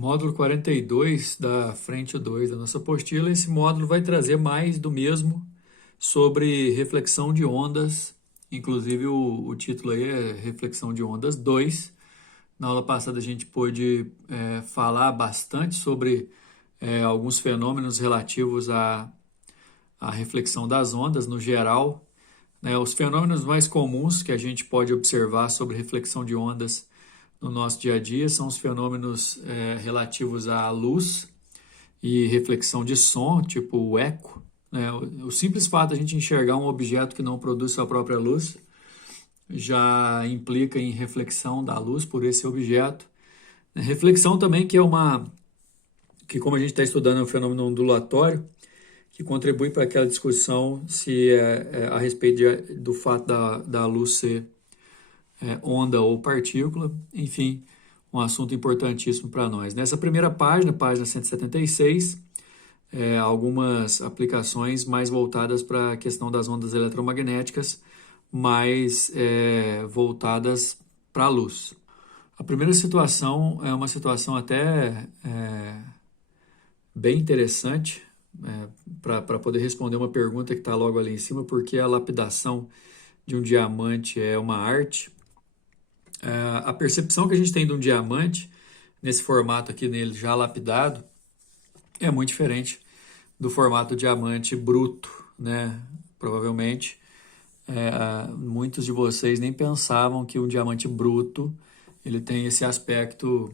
Módulo 42 da frente 2 da nossa apostila. Esse módulo vai trazer mais do mesmo sobre reflexão de ondas. Inclusive o título aí é Reflexão de Ondas 2. Na aula passada a gente pôde falar bastante sobre alguns fenômenos relativos à reflexão das ondas no geral, né? Os fenômenos mais comuns que a gente pode observar sobre reflexão de ondas no nosso dia a dia são os fenômenos relativos à luz e reflexão de som, tipo o eco, né? O simples fato de a gente enxergar um objeto que não produz sua própria luz já implica em reflexão da luz por esse objeto. Reflexão também que como a gente está estudando é um fenômeno ondulatório, que contribui para aquela discussão se a respeito do fato da luz ser onda ou partícula, enfim, um assunto importantíssimo para nós. Nessa primeira página, página 176, algumas aplicações mais voltadas para a questão das ondas eletromagnéticas, mais voltadas para a luz. A primeira situação é uma situação até bem interessante, para poder responder uma pergunta que está logo ali em cima, porque a lapidação de um diamante é uma arte. A percepção que a gente tem de um diamante, nesse formato aqui nele já lapidado, é muito diferente do formato diamante bruto, né? Provavelmente muitos de vocês nem pensavam que um diamante bruto ele tem esse aspecto,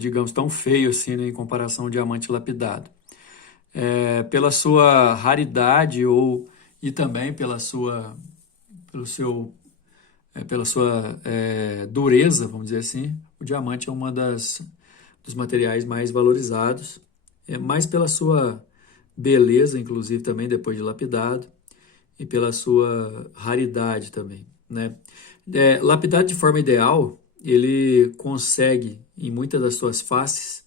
digamos, tão feio assim, né, em comparação ao diamante lapidado. Pela sua raridade e também pela sua dureza, vamos dizer assim, o diamante é uma dos materiais mais valorizados, mais pela sua beleza, inclusive também depois de lapidado, e pela sua raridade também, né? Lapidado de forma ideal, ele consegue, em muitas das suas faces,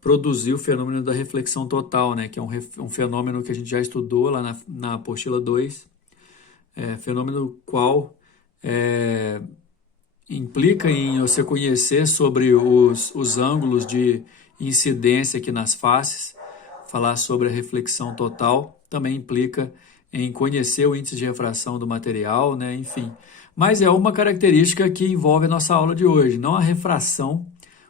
produzir o fenômeno da reflexão total, né? Que é um fenômeno que a gente já estudou lá na apostila 2, fenômeno qual implica em você conhecer sobre os ângulos de incidência aqui nas faces. Falar sobre a reflexão total também implica em conhecer o índice de refração do material, né? Enfim. Mas é uma característica que envolve a nossa aula de hoje, não a refração.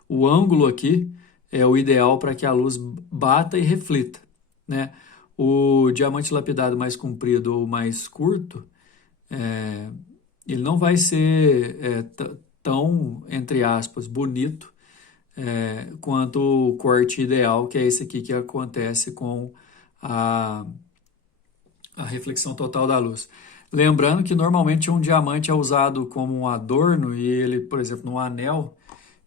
O ângulo aqui é o ideal para que a luz bata e reflita, né? O diamante lapidado mais comprido ou mais curto, ele não vai ser tão, entre aspas, bonito quanto o corte ideal, que é esse aqui que acontece com a reflexão total da luz. Lembrando que normalmente um diamante é usado como um adorno e ele, por exemplo, num anel,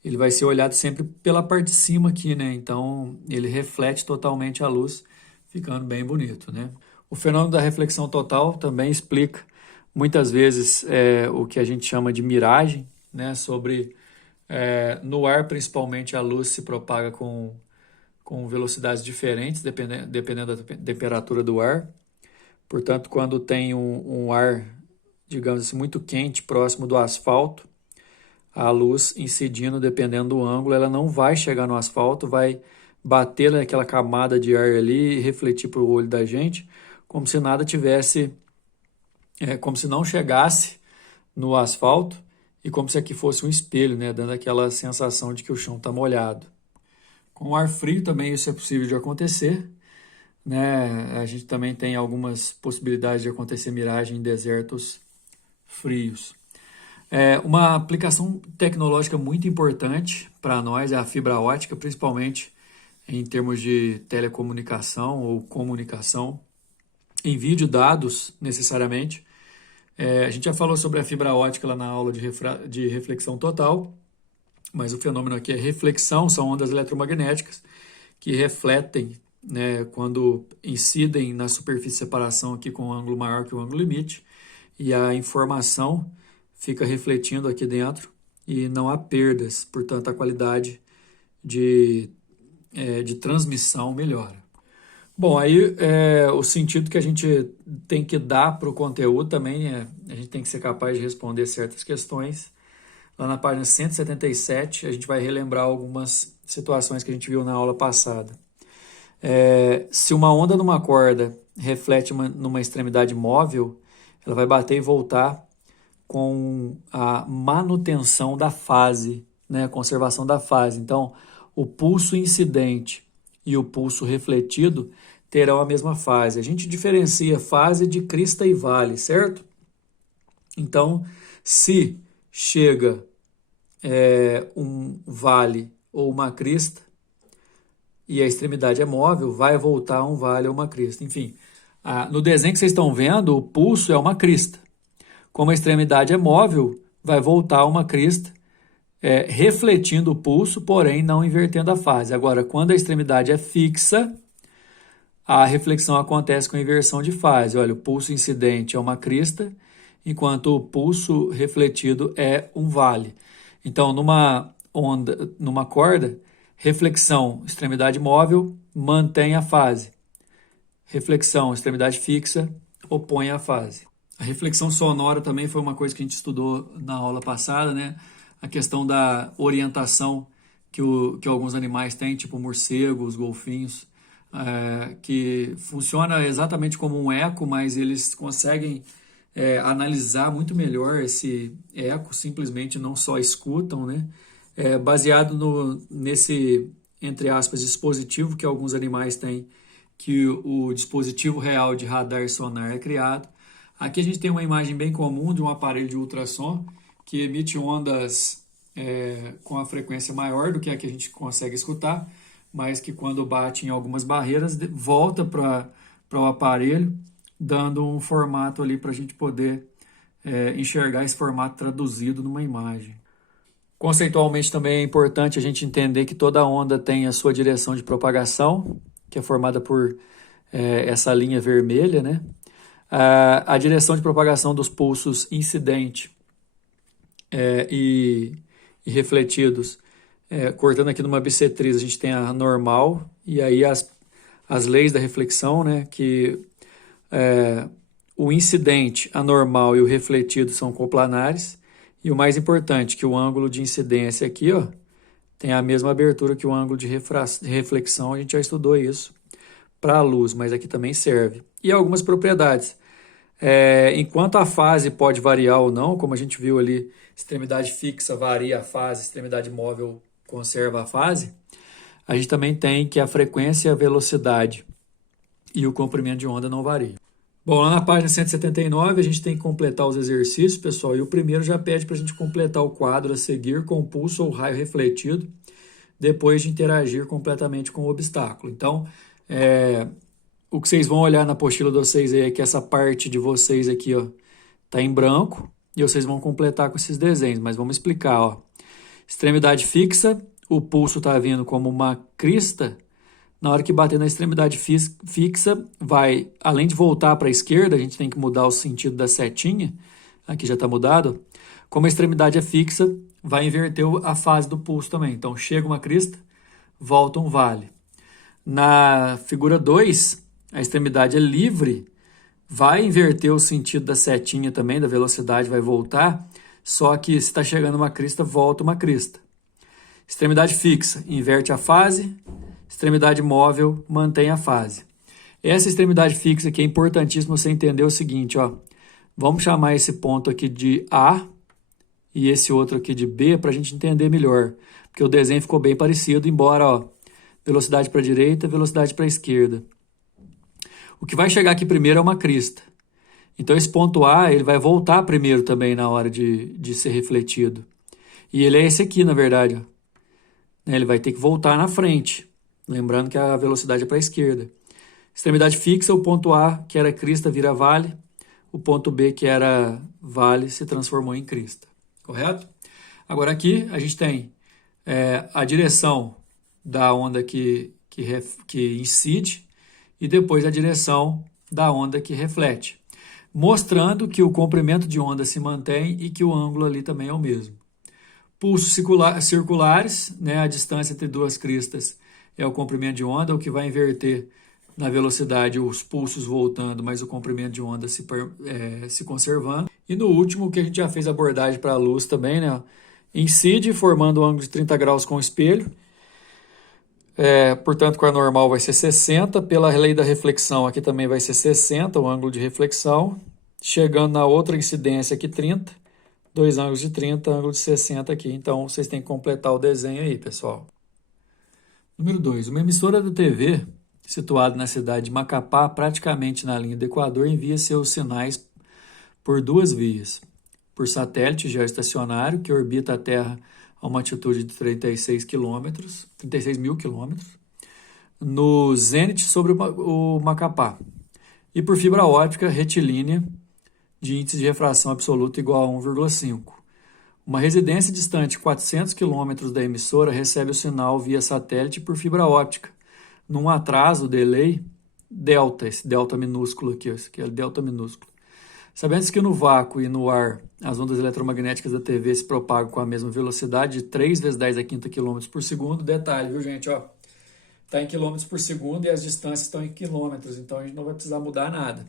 ele vai ser olhado sempre pela parte de cima aqui, né? Então ele reflete totalmente a luz, ficando bem bonito, né? O fenômeno da reflexão total também explica muitas vezes o que a gente chama de miragem, né? Sobre no ar, principalmente, a luz se propaga com velocidades diferentes, dependendo da temperatura do ar. Portanto, quando tem um ar, digamos assim, muito quente próximo do asfalto, a luz incidindo, dependendo do ângulo, ela não vai chegar no asfalto, vai bater naquela camada de ar ali e refletir para o olho da gente, como se nada tivesse, como se não chegasse no asfalto e como se aqui fosse um espelho, né, dando aquela sensação de que o chão está molhado. Com o ar frio também isso é possível de acontecer, né? A gente também tem algumas possibilidades de acontecer miragem em desertos frios. Uma aplicação tecnológica muito importante para nós é a fibra ótica, principalmente em termos de telecomunicação ou comunicação, envio de dados necessariamente. A gente já falou sobre a fibra ótica lá na aula de reflexão total, mas o fenômeno aqui é reflexão, são ondas eletromagnéticas que refletem, né, quando incidem na superfície de separação aqui com um ângulo maior que o ângulo limite, e a informação fica refletindo aqui dentro e não há perdas, portanto a qualidade de transmissão melhora. Bom, aí o sentido que a gente tem que dar para o conteúdo também a gente tem que ser capaz de responder certas questões. Lá na página 177 a gente vai relembrar algumas situações que a gente viu na aula passada. Se uma onda numa corda reflete numa extremidade móvel, ela vai bater e voltar com a manutenção da fase, né, a conservação da fase. Então, o pulso incidente e o pulso refletido terão a mesma fase. A gente diferencia fase de crista e vale, certo? Então, se chega um vale ou uma crista e a extremidade é móvel, vai voltar um vale ou uma crista. Enfim, no desenho que vocês estão vendo, o pulso é uma crista. Como a extremidade é móvel, vai voltar uma crista, refletindo o pulso, porém não invertendo a fase. Agora, quando a extremidade é fixa, a reflexão acontece com inversão de fase. Olha, o pulso incidente é uma crista, enquanto o pulso refletido é um vale. Então, numa corda, reflexão, extremidade móvel, mantém a fase. Reflexão, extremidade fixa, opõe a fase. A reflexão sonora também foi uma coisa que a gente estudou na aula passada, né? A questão da orientação que alguns animais têm, tipo morcegos, golfinhos, que funciona exatamente como um eco, mas eles conseguem analisar muito melhor esse eco, simplesmente não só escutam, né? Baseado nesse, entre aspas, dispositivo que alguns animais têm, que o dispositivo real de radar sonar é criado. Aqui a gente tem uma imagem bem comum de um aparelho de ultrassom que emite ondas com a frequência maior do que a gente consegue escutar, mas que quando bate em algumas barreiras volta para o aparelho, dando um formato ali para a gente poder enxergar esse formato traduzido numa imagem. Conceitualmente também é importante a gente entender que toda onda tem a sua direção de propagação, que é formada por essa linha vermelha, né? A direção de propagação dos pulsos incidente e refletidos, cortando aqui numa bissetriz, a gente tem a normal e aí as leis da reflexão, né? Que o incidente, a normal e o refletido são coplanares. E o mais importante, que o ângulo de incidência aqui, ó, tem a mesma abertura que o ângulo de reflexão, a gente já estudou isso para a luz, mas aqui também serve. E algumas propriedades. Enquanto a fase pode variar ou não, como a gente viu ali, extremidade fixa varia a fase, extremidade móvel conserva a fase, a gente também tem que a frequência, a velocidade e o comprimento de onda não variam. Bom, lá na página 179 a gente tem que completar os exercícios, pessoal, e o primeiro já pede para a gente completar o quadro a seguir com o pulso ou raio refletido, depois de interagir completamente com o obstáculo. Então, o que vocês vão olhar na apostila de vocês aí é que essa parte de vocês aqui, ó, tá em branco, e vocês vão completar com esses desenhos, mas vamos explicar, ó. Extremidade fixa, o pulso está vindo como uma crista. Na hora que bater na extremidade fixa, vai, além de voltar para a esquerda, a gente tem que mudar o sentido da setinha, aqui já está mudado. Como a extremidade é fixa, vai inverter a fase do pulso também. Então, chega uma crista, volta um vale. Na figura 2, a extremidade é livre, vai inverter o sentido da setinha também, da velocidade vai voltar, só que se está chegando uma crista, volta uma crista. Extremidade fixa, inverte a fase. Extremidade móvel, mantém a fase. Essa extremidade fixa aqui é importantíssimo você entender o seguinte, ó. Vamos chamar esse ponto aqui de A e esse outro aqui de B para a gente entender melhor. Porque o desenho ficou bem parecido, embora, ó, velocidade para a direita, velocidade para a esquerda. O que vai chegar aqui primeiro é uma crista. Então esse ponto A ele vai voltar primeiro também na hora de ser refletido. E ele é esse aqui, na verdade. Ó. Ele vai ter que voltar na frente. Lembrando que a velocidade é para a esquerda. Extremidade fixa, o ponto A, que era crista, vira vale. O ponto B, que era vale, se transformou em crista. Correto? Agora aqui a gente tem a direção da onda que incide e depois a direção da onda que reflete. Mostrando que o comprimento de onda se mantém e que o ângulo ali também é o mesmo. Pulsos circulares, né, a distância entre duas cristas é o comprimento de onda, o que vai inverter na velocidade os pulsos voltando, mas o comprimento de onda se conservando. E no último, que a gente já fez abordagem para a luz também, né? Incide, formando um ângulo de 30 graus com o espelho. Portanto, com a normal vai ser 60, pela lei da reflexão aqui também vai ser 60, o ângulo de reflexão. Chegando na outra incidência aqui, 30, dois ângulos de 30, ângulo de 60 aqui. Então, vocês têm que completar o desenho aí, pessoal. Número 2. Uma emissora da TV, situada na cidade de Macapá, praticamente na linha do Equador, envia seus sinais por duas vias. Por satélite geoestacionário, que orbita a Terra a uma altitude de 36 mil quilômetros, no zênite sobre o Macapá. E por fibra óptica retilínea, de índice de refração absoluta igual a 1,5. Uma residência distante 400 km da emissora recebe o sinal via satélite por fibra óptica, num atraso, delay, delta, esse delta minúsculo aqui, esse aqui é o delta minúsculo. Sabendo que no vácuo e no ar, as ondas eletromagnéticas da TV se propagam com a mesma velocidade de 3 vezes 10 a quinta km por segundo. Detalhe, viu, gente? Está em quilômetros por segundo e as distâncias estão em quilômetros, então a gente não vai precisar mudar nada.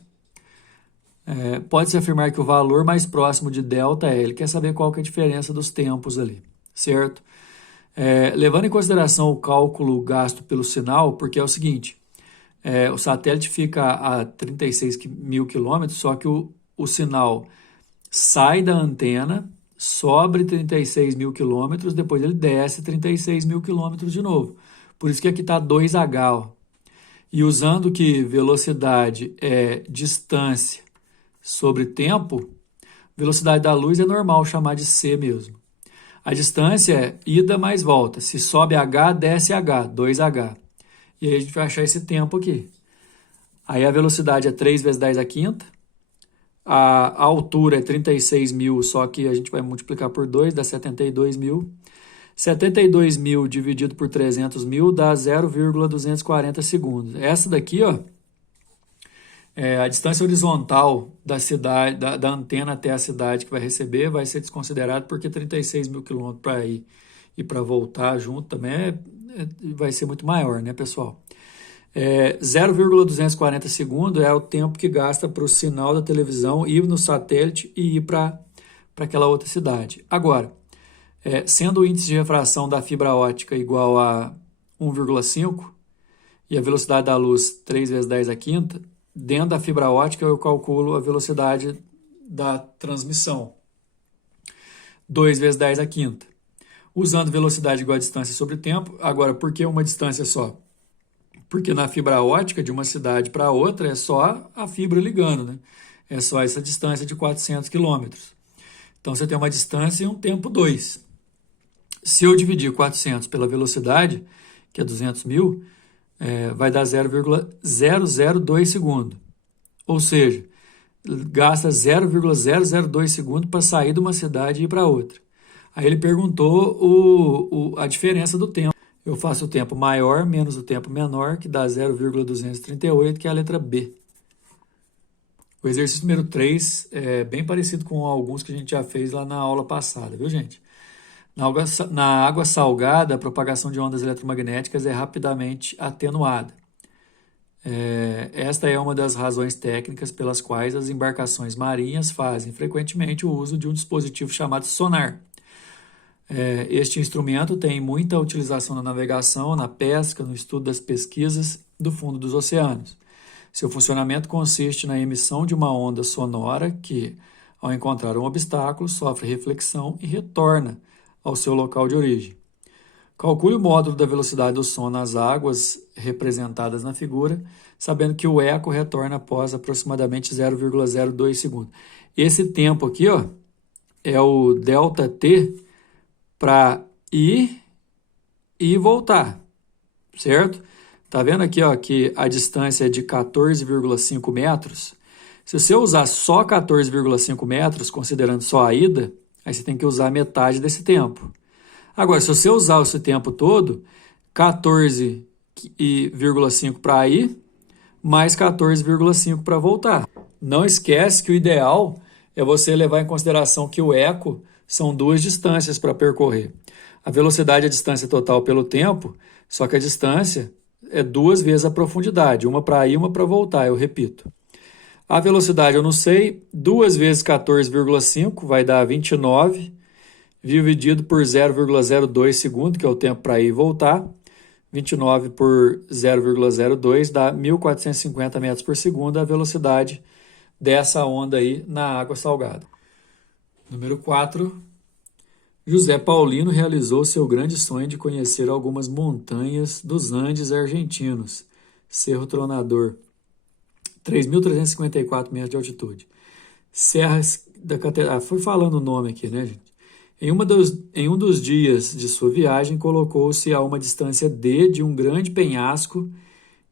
Pode-se afirmar que o valor mais próximo de delta ele quer saber qual que é a diferença dos tempos ali, certo? Levando em consideração o cálculo gasto pelo sinal, porque é o seguinte, o satélite fica a 36 mil quilômetros, só que o sinal sai da antena, sobe 36 mil quilômetros, depois ele desce 36 mil quilômetros de novo. Por isso que aqui está 2H, ó. E usando que velocidade é distância sobre tempo, velocidade da luz é normal chamar de c mesmo. A distância é ida mais volta. Se sobe h, desce h, 2h. E aí a gente vai achar esse tempo aqui. Aí a velocidade é 3 vezes 10 a quinta. A altura é 36 mil, só que a gente vai multiplicar por 2, dá 72 mil. 72 mil dividido por 300 mil dá 0,240 segundos. Essa daqui, ó, a distância horizontal da cidade, da antena até a cidade que vai receber vai ser desconsiderado porque 36 mil quilômetros para ir e para voltar junto também vai ser muito maior, né, pessoal? 0,240 segundos é o tempo que gasta para o sinal da televisão ir no satélite e ir para aquela outra cidade. Agora, sendo o índice de refração da fibra ótica igual a 1,5 e a velocidade da luz 3 vezes 10 a quinta, dentro da fibra ótica eu calculo a velocidade da transmissão, 2 vezes 10 a quinta. Usando velocidade igual a distância sobre tempo. Agora, por que uma distância só? Porque na fibra ótica, de uma cidade para outra, é só a fibra ligando, né? É só essa distância de 400 quilômetros. Então, você tem uma distância e um tempo 2. Se eu dividir 400 pela velocidade, que é 200 mil, vai dar 0,002 segundo. Ou seja, gasta 0,002 segundo para sair de uma cidade e ir para outra. Aí ele perguntou a diferença do tempo. Eu faço o tempo maior menos o tempo menor, que dá 0,238, que é a letra B. O exercício número 3 é bem parecido com alguns que a gente já fez lá na aula passada, viu, gente? Na água salgada, a propagação de ondas eletromagnéticas é rapidamente atenuada. Esta é uma das razões técnicas pelas quais as embarcações marinhas fazem frequentemente o uso de um dispositivo chamado sonar. Este instrumento tem muita utilização na navegação, na pesca, no estudo das pesquisas do fundo dos oceanos. Seu funcionamento consiste na emissão de uma onda sonora que, ao encontrar um obstáculo, sofre reflexão e retorna ao seu local de origem. Calcule o módulo da velocidade do som nas águas representadas na figura, sabendo que o eco retorna após aproximadamente 0,02 segundos. Esse tempo aqui, ó, é o ΔT para ir e voltar, certo? Tá vendo aqui, ó, que a distância é de 14,5 metros? Se você usar só 14,5 metros, considerando só a ida, aí você tem que usar metade desse tempo. Agora, se você usar esse tempo todo, 14,5 para ir, mais 14,5 para voltar. Não esquece que o ideal é você levar em consideração que o eco são duas distâncias para percorrer. A velocidade é a distância total pelo tempo, só que a distância é duas vezes a profundidade, uma para ir, uma para voltar, eu repito. A velocidade eu não sei, 2 vezes 14,5 vai dar 29, dividido por 0,02 segundo, que é o tempo para ir e voltar, 29 por 0,02 dá 1.450 metros por segundo, a velocidade dessa onda aí na água salgada. Número 4. José Paulino realizou seu grande sonho de conhecer algumas montanhas dos Andes argentinos. Cerro Tronador, 3.354 metros de altitude. Serras da Catedral. Fui falando o nome aqui, né, gente? Em um dos dias de sua viagem, colocou-se a uma distância D de um grande penhasco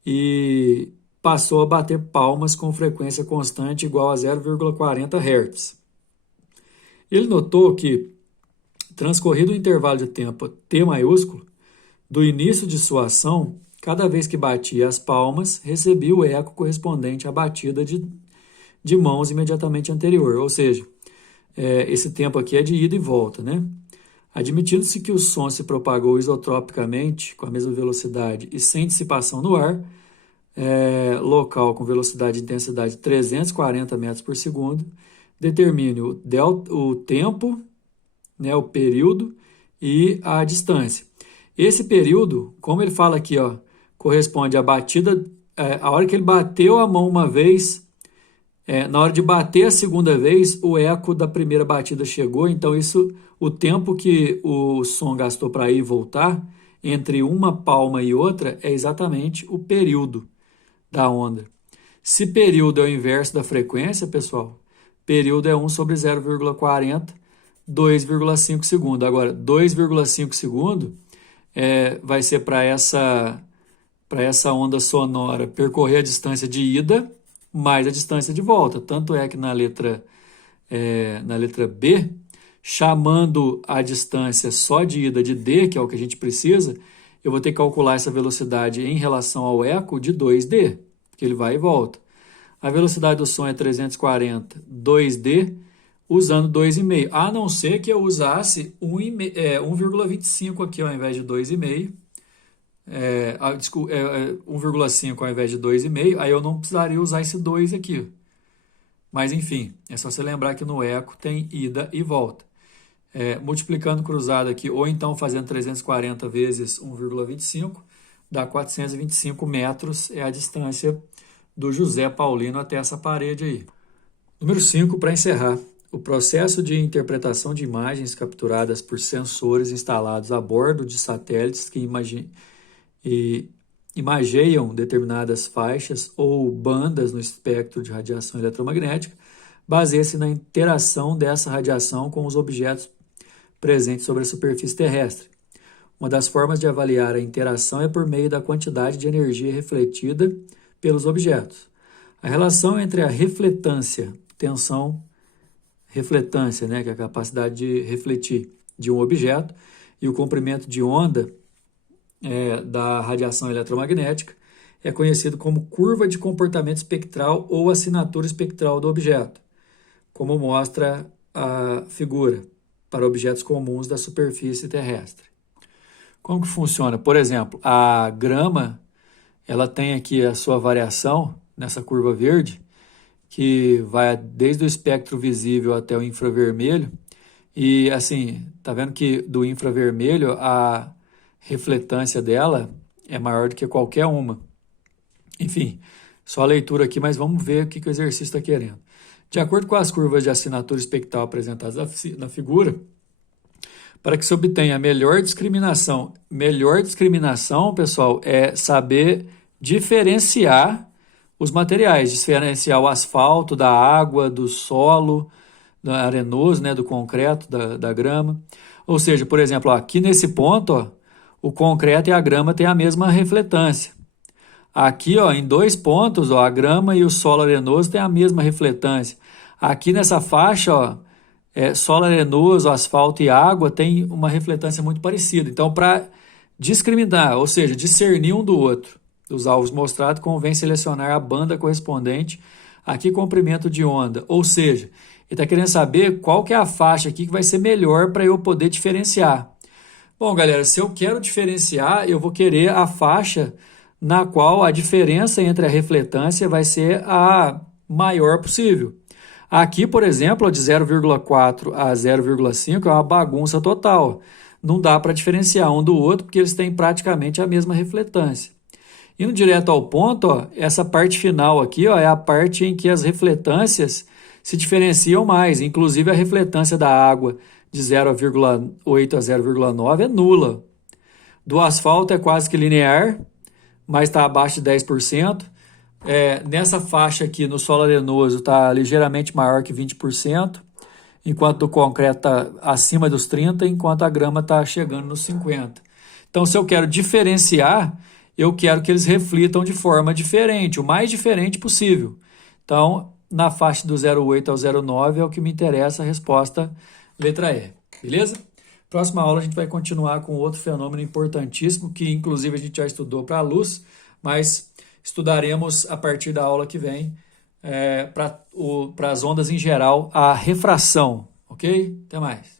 e passou a bater palmas com frequência constante igual a 0,40 Hz. Ele notou que, transcorrido o intervalo de tempo T maiúsculo, do início de sua ação, cada vez que batia as palmas, recebia o eco correspondente à batida de mãos imediatamente anterior, ou seja, esse tempo aqui é de ida e volta, né? Admitindo-se que o som se propagou isotropicamente, com a mesma velocidade e sem dissipação no ar, local com velocidade e intensidade de 340 metros por segundo, determine o tempo, né, o período e a distância. Esse período, como ele fala aqui, ó, corresponde à batida, a hora que ele bateu a mão uma vez, na hora de bater a segunda vez, o eco da primeira batida chegou, então o tempo que o som gastou para ir e voltar, entre uma palma e outra, é exatamente o período da onda. Se período é o inverso da frequência, pessoal, período é 1 sobre 0,40, 2,5 segundos. Agora, 2,5 segundos vai ser para essa onda sonora percorrer a distância de ida mais a distância de volta. Tanto é que na letra B, chamando a distância só de ida de D, que é o que a gente precisa, eu vou ter que calcular essa velocidade em relação ao eco de 2D, porque ele vai e volta. A velocidade do som é 340, 2D, usando 2,5. A não ser que eu usasse 1,25 aqui ao invés de 2,5. 1,5 ao invés de 2,5, aí eu não precisaria usar esse 2 aqui. Mas enfim, é só você lembrar que no eco tem ida e volta. Multiplicando cruzado aqui, ou então fazendo 340 vezes 1,25, dá 425 metros, é a distância do José Paulino até essa parede aí. Número 5, para encerrar. O processo de interpretação de imagens capturadas por sensores instalados a bordo de satélites que imageiam determinadas faixas ou bandas no espectro de radiação eletromagnética, baseia-se na interação dessa radiação com os objetos presentes sobre a superfície terrestre. Uma das formas de avaliar a interação é por meio da quantidade de energia refletida pelos objetos. A relação entre a refletância, refletância, né, que é a capacidade de refletir de um objeto, e o comprimento de onda da radiação eletromagnética é conhecido como curva de comportamento espectral ou assinatura espectral do objeto, como mostra a figura para objetos comuns da superfície terrestre. Como que funciona? Por exemplo, a grama, ela tem aqui a sua variação nessa curva verde, que vai desde o espectro visível até o infravermelho, e assim, tá vendo que do infravermelho a refletância dela é maior do que qualquer uma. Enfim, só a leitura aqui, mas vamos ver o que o exercício está querendo. De acordo com as curvas de assinatura espectral apresentadas na figura, para que se obtenha a melhor discriminação, pessoal, é saber diferenciar os materiais, diferenciar o asfalto da água, do solo, do arenoso, né, do concreto, da grama. Ou seja, por exemplo, aqui nesse ponto, ó, o concreto e a grama têm a mesma refletância. Aqui, ó, em 2 pontos, ó, a grama e o solo arenoso têm a mesma refletância. Aqui nessa faixa, ó, solo arenoso, asfalto e água têm uma refletância muito parecida. Então, para discriminar, ou seja, discernir um do outro, dos alvos mostrados, convém selecionar a banda correspondente a que comprimento de onda. Ou seja, ele está querendo saber qual que é a faixa aqui que vai ser melhor para eu poder diferenciar. Bom, galera, se eu quero diferenciar, eu vou querer a faixa na qual a diferença entre a refletância vai ser a maior possível. Aqui, por exemplo, de 0,4 a 0,5 é uma bagunça total. não dá para diferenciar um do outro, porque eles têm praticamente a mesma refletância. Indo direto ao ponto, ó, essa parte final aqui, ó, é a parte em que as refletâncias se diferenciam mais. Inclusive, a refletância da água de 0,8 a 0,9 é nula. Do asfalto é quase que linear, mas está abaixo de 10%. Nessa faixa aqui, no solo arenoso, está ligeiramente maior que 20%, enquanto o concreto está acima dos 30%, enquanto a grama está chegando nos 50%. Então, se eu quero diferenciar, eu quero que eles reflitam de forma diferente, o mais diferente possível. Então, na faixa do 0,8 ao 0,9 é o que me interessa, a resposta letra E. Beleza? Próxima aula a gente vai continuar com outro fenômeno importantíssimo, que inclusive a gente já estudou para a luz, mas estudaremos a partir da aula que vem, para as ondas em geral, a refração. Ok? Até mais.